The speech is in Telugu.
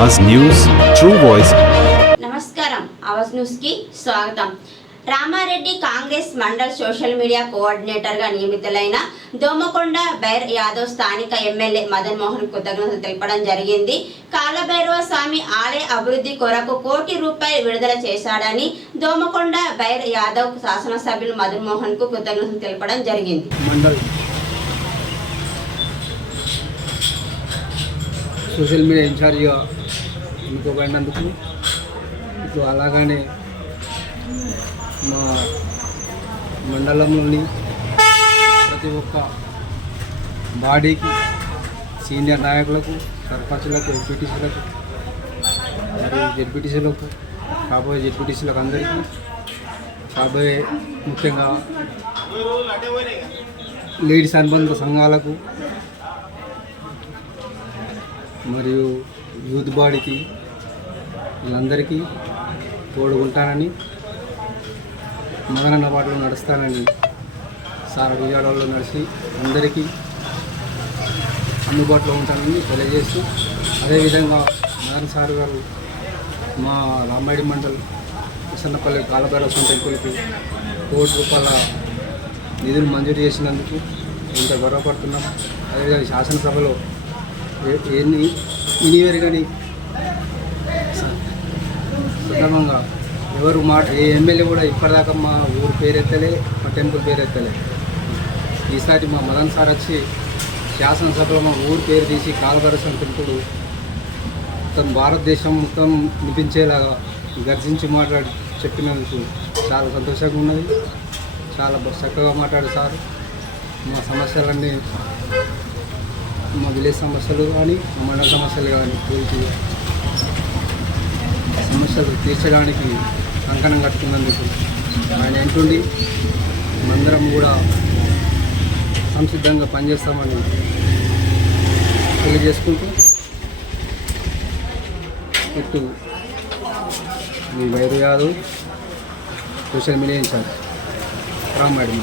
Awaaz news true voice. నమస్కారం అవాజ్ న్యూస్కి స్వాగతం. రామారెడ్డి కాంగ్రెస్ మండల్ సోషల్ మీడియా కోఆర్డినేటర్గా నియమితులైన దోమకొండ బైర్ యాదవ్ స్థానిక ఎమ్మెల్యే మదన్ మోహన్ కృతజ్ఞతలు తెలపడం జరిగింది. కాలభైరవ స్వామి ఆలయ అభివృద్ధి కొరకు కోటి రూపాయలు విడుదల చేశాడని దోమకొండ బైర్ యాదవ్ శాసనసభ్యులు మదన్ మోహన్కు కృతజ్ఞతలు తెలపడం జరిగింది. సోషల్ మీడియా ఇన్ఛార్జిగా ఎన్నుకోబడినందుకు ఇప్పుడు అలాగనే మా మండలంలోని ప్రతి ఒక్క బాడీకి సీనియర్ నాయకులకు సర్పంచులకు ఎంపీటీసీలకు మరియు జెడ్పీటీసీలకు కాబోయే జెడ్పీటీసీలకు అందరికీ కాబోయే ముఖ్యంగా లేడీస్ అనుబంధ సంఘాలకు మరియు యూత్ బాడీకి వీళ్ళందరికీ తోడుకుంటానని మదనన్న బాటలో నడుస్తానని సార్ విజయవాడలో నడిచి అందరికీ అందుబాటులో ఉంటానని తెలియజేస్తూ అదేవిధంగా మదన్ సార్ గారు మా రామాయడి మండల్ విసన్నపల్లి కాలభైరవ టెంపుల్కి కోటి రూపాయల నిధులు మంజూరు చేసినందుకు ఇంత గర్వపడుతున్నాం. అదేవిధంగా శాసనసభలో ఎన్ని ఇనివేరు కానీ సుగమంగా ఎవరు మాట ఏ ఎమ్మెల్యే కూడా ఇప్పటిదాకా మా ఊరు పేరెత్తలే మా టెంపుల్ పేరెత్తలే ఈసారి మా మదన్ సార్ వచ్చి శాసనసభలో మా ఊరు పేరు తీసి కాలభరసం టెంపుల్ మొత్తం భారతదేశం మొత్తం వినిపించేలాగా గర్జించి మాట్లాడి చెప్పినందుకు చాలా సంతోషంగా ఉన్నది. చాలా చక్కగా మాట్లాడు సార్. మా సమస్యలన్నీ మా విలేజ్ సమస్యలు కానీ మా మండల సమస్యలు కానీ పూర్తి సమస్యలు తీర్చడానికి కంకణం కట్టుకున్నందుకు ఆయన ఎంటుండి మందరం కూడా సంసిద్ధంగా పనిచేస్తామని తెలియజేసుకుంటూ ఇటు మీ wire Yadav social media incharge Ram madam.